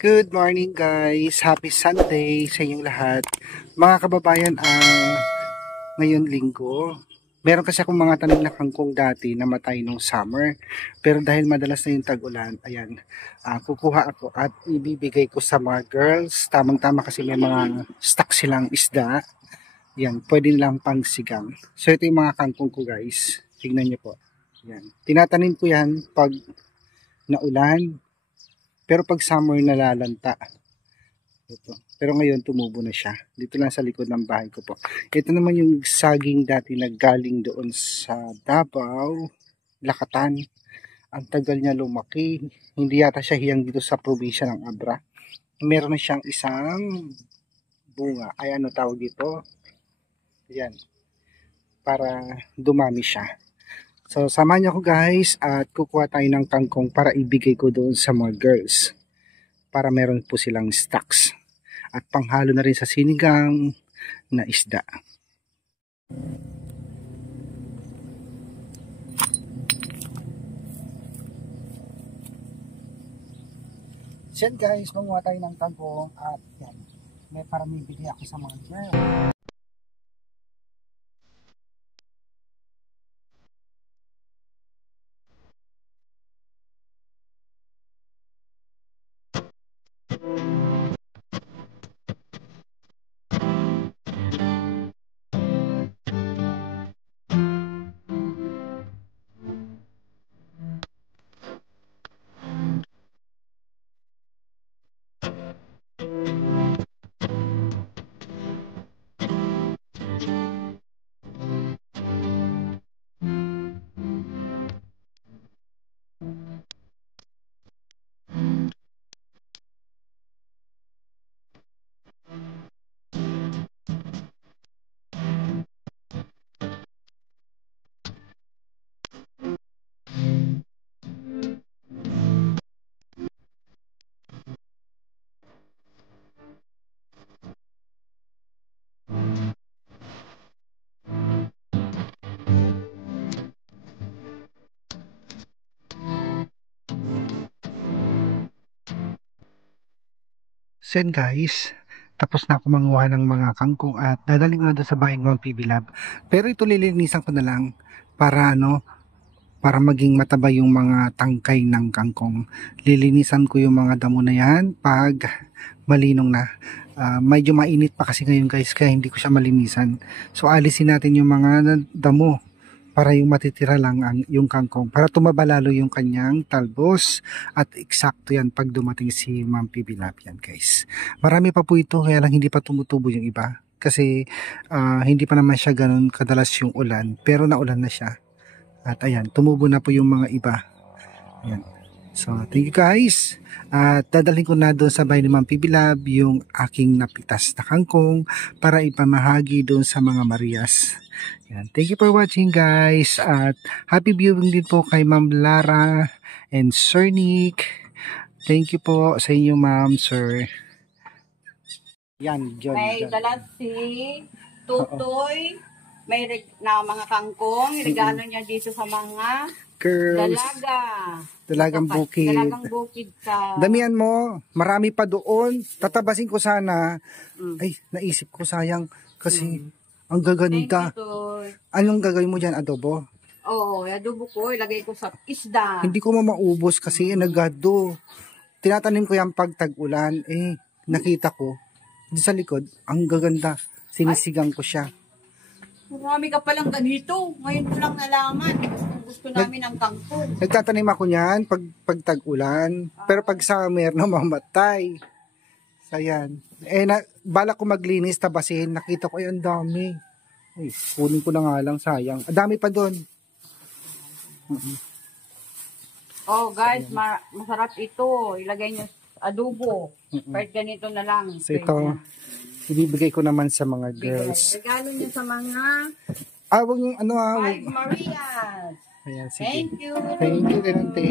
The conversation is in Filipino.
Good morning guys! Happy Sunday sa inyong lahat. Mga kababayan, ngayon linggo, meron kasi akong mga tanim na kangkong dati na matay nung summer. Pero dahil madalas na yung tag-ulan, ayan, kukuha ako at ibibigay ko sa mga girls. Tamang-tama kasi may mga stock silang isda. Yan, pwede nilang pangsigang. So ito yung mga kangkong ko guys. Tingnan niyo po. Yan. Tinatanim ko yan pag naulan. Pero pag summer nalalanta. Ito. Pero ngayon tumubo na siya. Dito lang sa likod ng bahay ko po. Ito naman yung saging dati na galing doon sa Davao, Lakatan. Ang tagal niya lumaki. Hindi yata siya hiyang dito sa probinsya ng Abra. Meron na siyang isang bunga. Ay ano tawag dito? Yan. Para dumami siya. So, samahan niyo ako guys at kukuha tayo ng kangkong para ibigay ko doon sa mga girls. Para meron po silang stocks. At panghalo na rin sa sinigang na isda. Yan guys, manguha tayo ng kangkong at yan. May para may bigay ako sa mga girls. So yun guys, tapos na ako manguha ng mga kangkong at dadaling ko na doon sa bahay ng PB Lab. Pero ito lilinisan ko na lang para para maging mataba yung mga tangkay ng kangkong. Lilinisan ko yung mga damo na yan pag malinong na. Medyo mainit pa kasi ngayon guys kaya hindi ko siya malinisan. So alisin natin yung mga damo para yung matitira lang yung kangkong para tumaba lalo yung kanyang talbos at eksakto yan pag dumating si Ma'am PB Lab yan guys. Marami pa po ito kaya lang hindi pa tumutubo yung iba kasi hindi pa naman siya ganun kadalas yung ulan pero naulan na siya at ayan tumubo na po yung mga iba. Ayan. So thank you guys at dadalhin ko na doon sa bahay ni Ma'am PB Lab yung aking napitas na kangkong para ipamahagi doon sa mga Marias. Yan. Thank you for watching guys at happy viewing din po kay Ma'am Lara and Sir Nick. Thank you po sa inyo ma'am, sir. Yan, John. May dala si Tutoy, may na mga kangkong, regalo niya dito sa mga Girls, dalagang bukid. Dalagang bukid ka. Damihan mo, marami pa doon. Tatabasin ko sana. Ay, naisip ko sayang kasi ang gaganda. Anong gagawin mo dyan, adobo? Oo, adobo ko, ilagay ko sa isda. Hindi ko maubos kasi nagado. Tinatanim ko yan pag tag-ulan. Nakita ko, di sa likod, ang gaganda. Sinisigang ko siya. Marami ka palang ganito. Ngayon ko lang nalaman. Gusto namin ng kangkong. Nagtatanim ako niyan pag tag-ulan. Pero pag summer, namamatay. So, yan. Bala ko maglinis, tabasin. Nakita ko, ang dami. Ay, kunin ko na nga lang, sayang. Dami pa doon. Oh, guys, masarap ito. Ilagay niyo adobo. Kahit ganito na lang. So, ito, ibibigay ko naman sa mga girls. Regalo niyo sa mga wag yung Five Marias. Ayan, sige. Thank you. Thank you, Renate.